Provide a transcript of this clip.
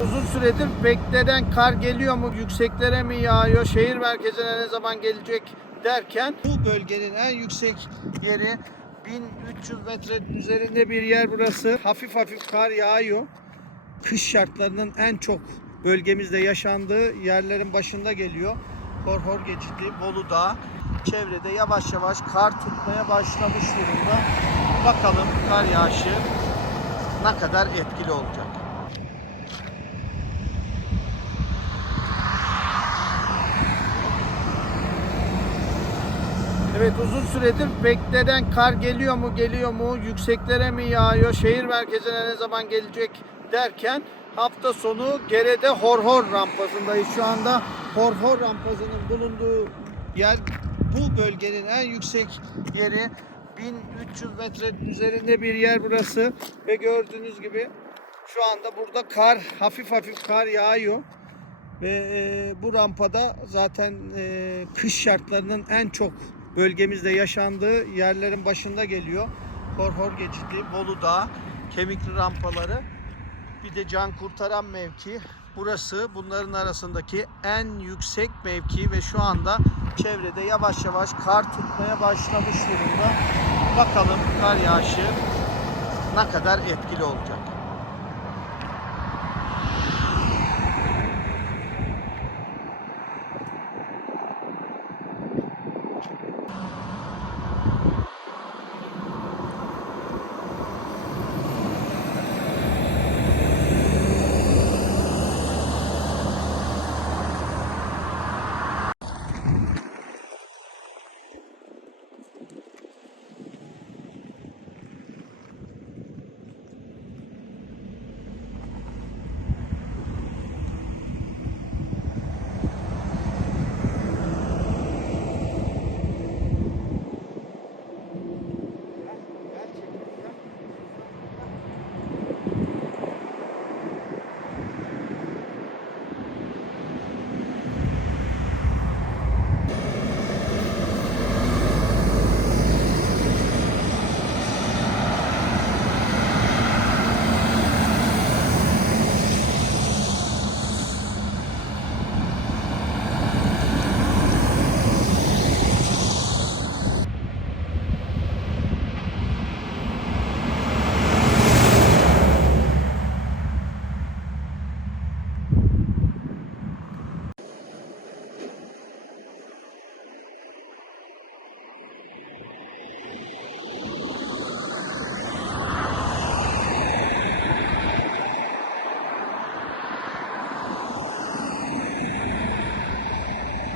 Uzun süredir beklenen kar geliyor mu, yükseklere mi yağıyor, şehir merkezine ne zaman gelecek derken bu bölgenin en yüksek yeri 1300 metrenin üzerinde bir yer burası. Hafif hafif kar yağıyor. Kış şartlarının en çok bölgemizde yaşandığı yerlerin başında geliyor. Korhor geçidi, Bolu Dağı. Çevrede yavaş yavaş kar tutmaya başlamış durumda. Bakalım kar yağışı ne kadar etkili olacak. Evet uzun süredir beklenen kar geliyor mu geliyor mu yükseklere mi yağıyor şehir merkezine ne zaman gelecek derken hafta sonu Gere'de Horhor rampasındayız. Şu anda Horhor rampasının bulunduğu yer bu bölgenin en yüksek yeri 1300 metrenin üzerinde bir yer burası ve gördüğünüz gibi şu anda burada kar hafif hafif kar yağıyor. Ve e, bu rampada zaten e, kış şartlarının en çok bölgemizde yaşandığı yerlerin başında geliyor. Korhor geçidi, Bolu Dağı, kemikli rampaları, bir de can kurtaran mevki. Burası bunların arasındaki en yüksek mevki ve şu anda çevrede yavaş yavaş kar tutmaya başlamış durumda. Bakalım kar yağışı ne kadar etkili olacak.